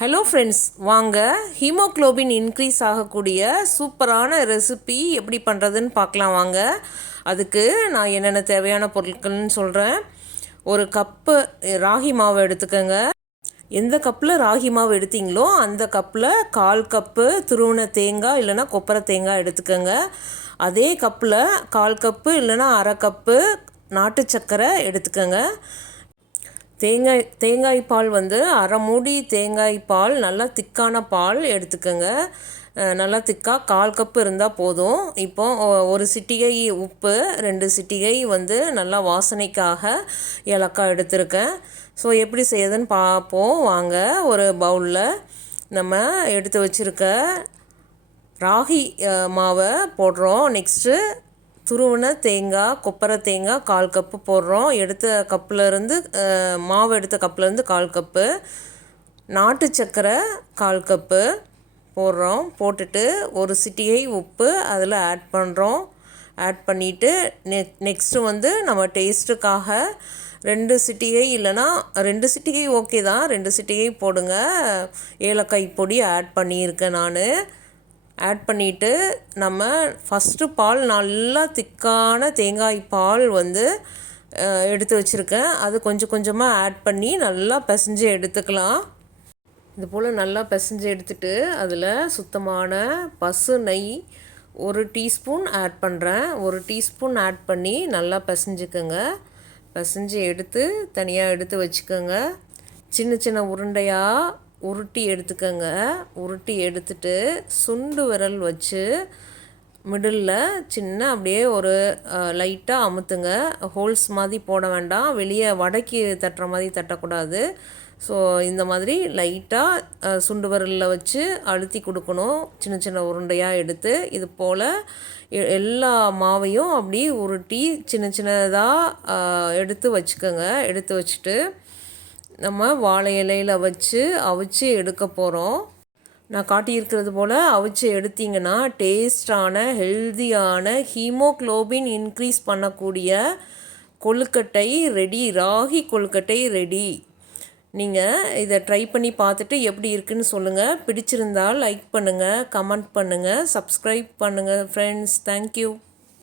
Hello friends, வாங்க haemoglobin increase ஆகக்கூடிய சூப்பரான ரெசிபி எப்படி பண்ணுறதுன்னு பார்க்கலாம். வாங்க, அதுக்கு நான் என்னென்ன தேவையான பொருட்கள்னு சொல்கிறேன். ஒரு கப்பு ராகி மாவு எடுத்துக்கோங்க. எந்த கப்பில் ராகி மாவு எடுத்தீங்களோ அந்த கப்பில் 1/4 கப்பு துருவின தேங்காய் இல்லைனா கொப்பரை தேங்காய் எடுத்துக்கோங்க. அதே கப்பில் 1/4 கப்பு இல்லைனா அரை கப்பு நாட்டு சர்க்கரை எடுத்துக்கோங்க. தேங்காய் பால் அரை மூடி தேங்காய் பால், நல்லா திக்கான பால் எடுத்துக்கோங்க. நல்லா திக்காக 1/4 கப்பு இருந்தால் போதும். இப்போ ஒரு சிட்டிகை உப்பு, 2 சிட்டிகை நல்லா வாசனைக்காக ஏலக்காய் எடுத்திருக்கேன். ஸோ எப்படி செய்யுதுன்னு பார்ப்போம். வாங்க, ஒரு பவுலில் நம்ம எடுத்து வச்சுருக்க ராகி மாவை போடுறோம். நெக்ஸ்ட்டு துருவின தேங்காய், கொப்பரை தேங்காய் 1/4 கப்பு போடுறோம். மாவு எடுத்த கப்புலேருந்து 1/4 கப்பு, நாட்டு சர்க்கரை 1/4 கப்பு போடுறோம். போட்டுட்டு ஒரு சிட்டிகை உப்பு அதில் ஆட் பண்ணுறோம். ஆட் பண்ணிவிட்டு நெக்ஸ்ட்டு நம்ம டேஸ்ட்டுக்காக 2 சிட்டிகை இல்லைனா 2 சிட்டிகை ஓகே தான், 2 சிட்டிகை போடுங்க. ஏலக்காய் பொடி ஆட் பண்ணியிருக்கேன் நான். ஆட் பண்ணிவிட்டு நம்ம ஃபஸ்ட்டு பால், நல்லா திக்கான தேங்காய் பால் எடுத்து வச்சுருக்கேன். அது கொஞ்சம் கொஞ்சமாக ஆட் பண்ணி நல்லா பிசைஞ்சு எடுத்துக்கலாம். இது போல் நல்லா பிசைஞ்சு எடுத்துட்டு அதில் சுத்தமான பசு நெய் 1 டீஸ்பூன் ஆட் பண்ணுறேன். 1 டீஸ்பூன் ஆட் பண்ணி நல்லா பிசைஞ்சுக்கோங்க. பிசைஞ்சு எடுத்து தனியாக எடுத்து வச்சுக்கோங்க. சின்ன சின்ன உருண்டையாக உருட்டி எடுத்துக்கோங்க. உருட்டி எடுத்துட்டு சுண்டு விரல் வச்சு மிடில் சின்ன அப்படியே ஒரு லைட்டாக அமுத்துங்க. ஹோல்ஸ் மாதிரி போட வேண்டாம், வெளியே வடக்கி தட்டுற மாதிரி தட்டக்கூடாது. ஸோ இந்த மாதிரி லைட்டாக சுண்டு விரலில் வச்சு அழுத்தி கொடுக்கணும். சின்ன சின்ன உருண்டையாக எடுத்து இது போல் எல்லா மாவையும் அப்படி உருட்டி சின்ன சின்னதாக எடுத்து வச்சுக்கோங்க. எடுத்து வச்சுட்டு நம்ம வாழை இலையில் வச்சு அவிச்சு எடுக்க போகிறோம். நான் காட்டியிருக்கிறது போல் அவிச்சு எடுத்திங்கன்னா டேஸ்டான, ஹெல்தியான, ஹீமோக்ளோபின் இன்க்ரீஸ் பண்ணக்கூடிய கொழுக்கட்டை ரெடி. ராகி கொழுக்கட்டை ரெடி. நீங்கள் இதை ட்ரை பண்ணி பார்த்துட்டு எப்படி இருக்குன்னு சொல்லுங்கள். பிடிச்சிருந்தால் லைக் பண்ணுங்கள், கமெண்ட் பண்ணுங்கள், சப்ஸ்கிரைப் பண்ணுங்கள் ஃப்ரெண்ட்ஸ். தேங்க்யூ.